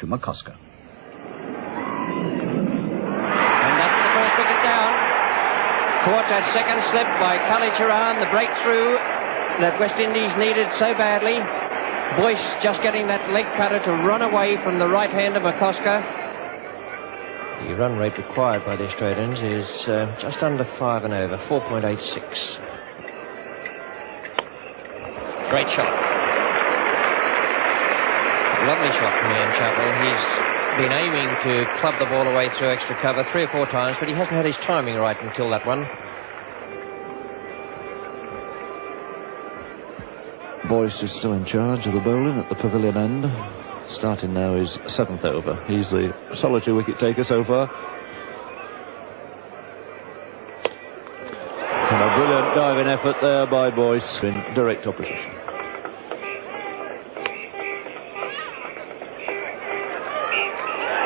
to McCosker. And that's the first wicket down. Caught that second slip by Kalicharan, the breakthrough that West Indies needed so badly. Boyce just getting that leg cutter to run away from the right hand of McCosker. The run rate required by the Australians is just under 5 and over, 4.86. Great shot. Lovely shot from Ian Chappell. He's been aiming to club the ball away through extra cover 3 or 4 times, but he hasn't had his timing right until that one. Boyce is still in charge of the bowling at the pavilion end. Starting now his 7th over. He's the solitary wicket taker so far. And a brilliant diving effort there by Boyce in direct opposition.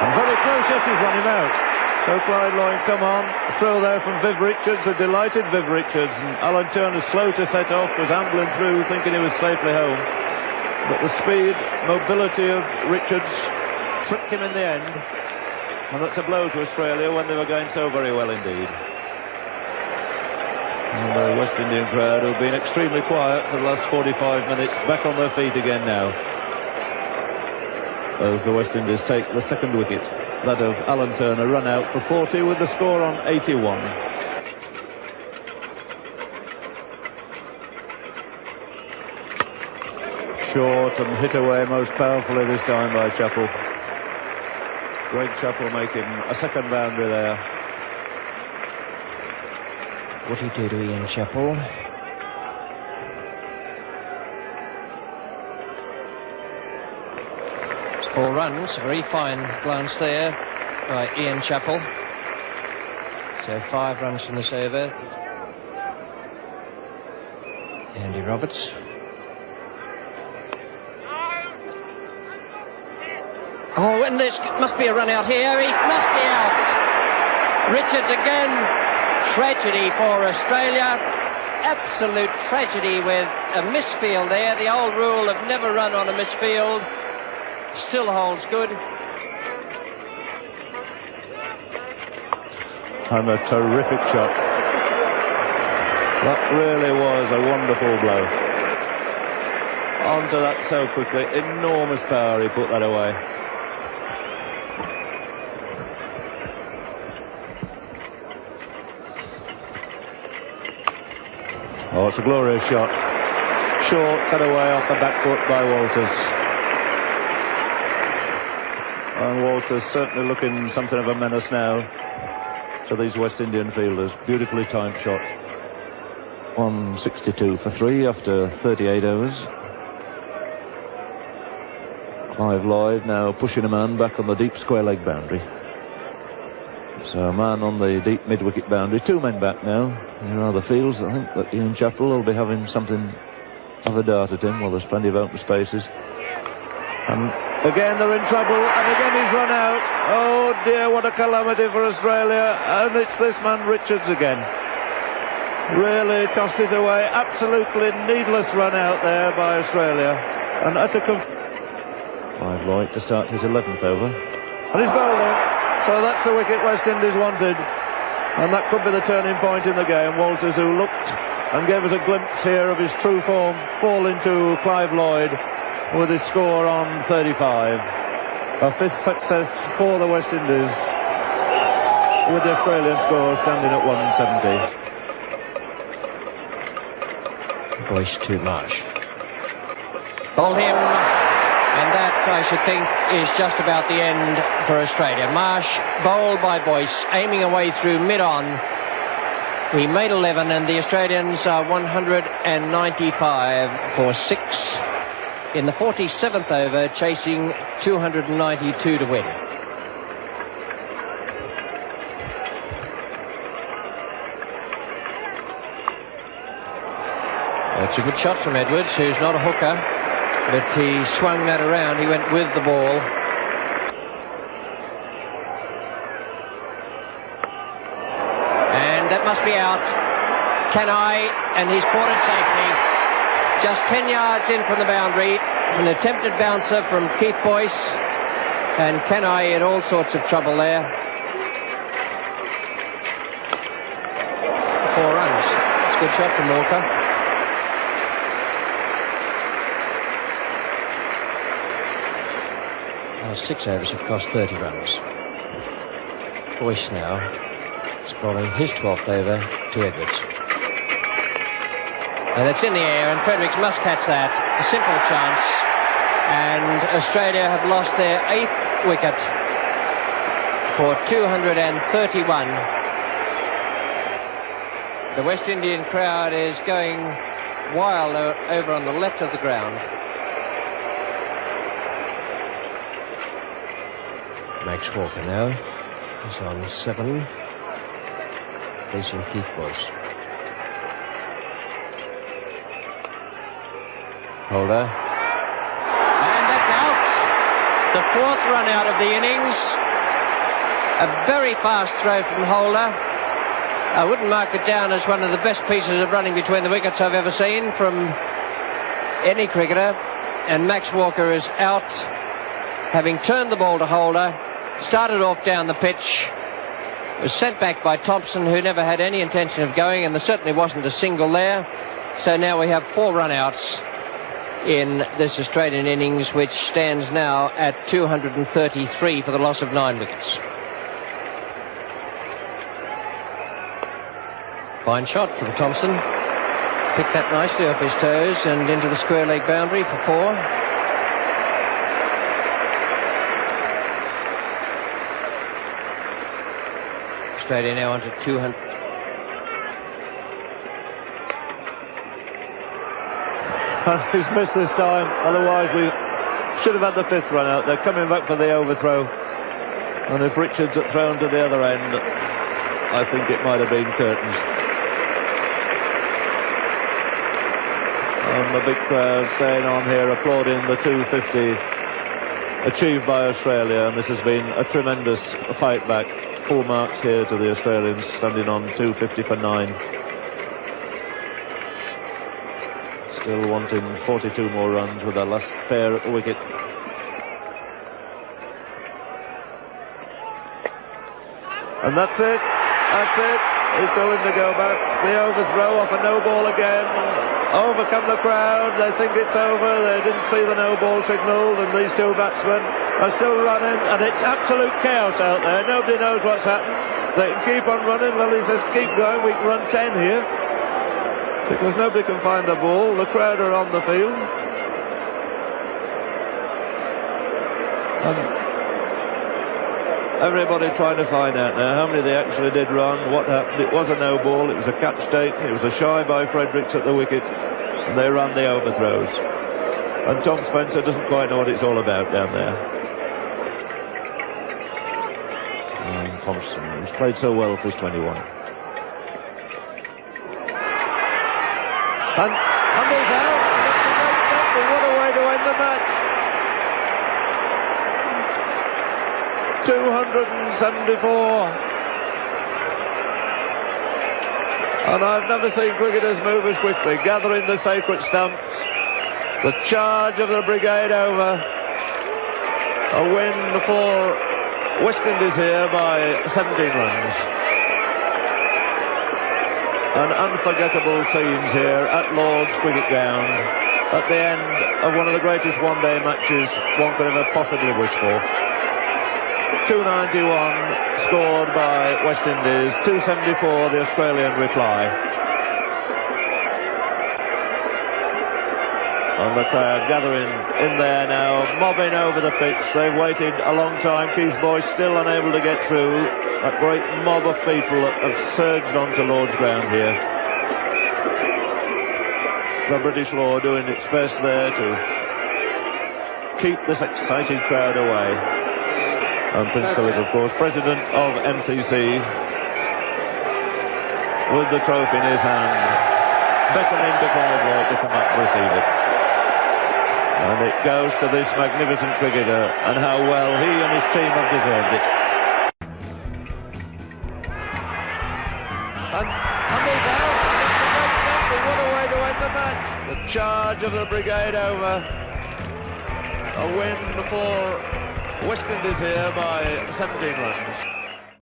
And very close, yes, he's run him out. So Clive Lloyd, come on. Throw there from Viv Richards, a delighted Viv Richards. And Alan Turner, slow to set off, was ambling through, thinking he was safely home. But the speed, mobility of Richards tricked him in the end. And that's a blow to Australia when they were going so very well indeed. And the West Indian crowd, who've been extremely quiet for the last 45 minutes, back on their feet again now. As the West Indies take the second wicket, that of Alan Turner, run out for 40 with the score on 81. Short and hit away most powerfully this time by Chappell. Greg Chappell making a second boundary there. What did he do to Ian Chappell? It's 4 runs, very fine glance there by Ian Chappell. So 5 runs from this over. Andy Roberts. Oh, and this must be a run out here. He must be out. Richards again. Tragedy for Australia. Absolute tragedy with a misfield there. The old rule of never run on a misfield still holds good. And a terrific shot. That really was a wonderful blow. Onto that so quickly. Enormous power, he put that away. Oh, it's a glorious shot. Short, cut away off the back foot by Walters. And Walters certainly looking something of a menace now to these West Indian fielders. Beautifully timed shot. 162 for 3 after 38 overs. Clive Lloyd now pushing a man back on the deep square leg boundary. So a man on the deep mid-wicket boundary. 2 men back now. There are the fields. I think that Ian Chappell will be having something of a dart at him. Well, there's plenty of open spaces. And again they're in trouble, and again he's run out. Oh dear, what a calamity for Australia. And it's this man Richards again. Really tossed it away. Absolutely needless run out there by Australia. And utter Clive Lloyd to start his 11th over. And he's bowling. So that's the wicket West Indies wanted. And that could be the turning point in the game. Walters, who looked and gave us a glimpse here of his true form, fall into Clive Lloyd with his score on 35. A 5th success for the West Indies, with the Australian score standing at 170. Boyce too much. Bowled him, and that, I should think, is just about the end for Australia. Marsh bowled by Boyce, aiming away through mid-on. He made 11, and the Australians are 195 for 6 in the 47th over, chasing 292 to win. That's a good shot from Edwards, who's not a hooker, but he swung that around. He went with the ball. And that must be out. Kanhai, and he's caught it safely. Just 10 yards in from the boundary. An attempted bouncer from Keith Boyce. And Kanhai in all sorts of trouble there. 4 runs. It's a good shot from Walker. Well, 6 overs have cost 30 runs. Boyce now is bowling his 12th over to Edwards. And it's in the air, and Fredericks must catch that. A simple chance. And Australia have lost their 8th wicket for 231. The West Indian crowd is going wild over on the left of the ground. Max Walker now is on 7, facing Keith Boyce. Holder. And that's out. The 4th run out of the innings. A very fast throw from Holder. I wouldn't mark it down as one of the best pieces of running between the wickets I've ever seen from any cricketer. And Max Walker is out, having turned the ball to Holder. Started off down the pitch, was sent back by Thompson, who never had any intention of going, and there certainly wasn't a single there. So now we have 4 run-outs in this Australian innings, which stands now at 233 for the loss of 9 wickets. Fine shot from Thompson. Picked that nicely off his toes and into the square leg boundary for 4. Australia now onto 200. He's missed this time, otherwise we should have had the 5th run out. They're coming back for the overthrow, and if Richards had thrown to the other end, I think it might have been curtains. And the big crowd staying on here applauding the 250 achieved by Australia, and this has been a tremendous fight back. 4 marks here to the Australians, standing on 250 for 9. Still wanting 42 more runs with their last pair at the wicket. And that's it. That's it. It's all him to go back. The overthrow off a no ball again. Overcome the crowd. They think it's over. They didn't see the no ball signal, and these 2 batsmen are still running, and it's absolute chaos out there. Nobody knows what's happened. They can keep on running. Lily says keep going, we can run 10 here, because nobody can find the ball. The crowd are on the field, and everybody trying to find out now how many they actually did run, what happened. It was a no ball, it was a catch taken, it was a shy by Fredericks at the wicket, and they ran the overthrows. And Tom Spencer doesn't quite know what it's all about down there. And Thompson, who's played so well for his 21. And he's out. That's a great stop, but what a way to end the match. 274. And I've never seen cricketers move as quickly, gathering the sacred stumps. The charge of the brigade over. A win for West Indies here by 17 runs. And unforgettable scenes here at Lord's Cricket Ground at the end of one of the greatest one-day matches one could ever possibly wish for. 291 scored by West Indies, 274 the Australian reply. And the crowd gathering in there now, mobbing over the pitch. They've waited a long time. Keith Boyce still unable to get through. That great mob of people that have surged onto Lord's ground here. The British law doing its best there to keep this excited crowd away. And Prince Philip, of course, president of MCC, with the trophy in his hand, beckoning to Clive Lloyd to come up and receive it. And it goes to this magnificent cricketer, and how well he and his team have deserved it. And he's out. That's a great stop, but what a way to end the match. The charge of the brigade over. A win for West Indies here by 17 runs.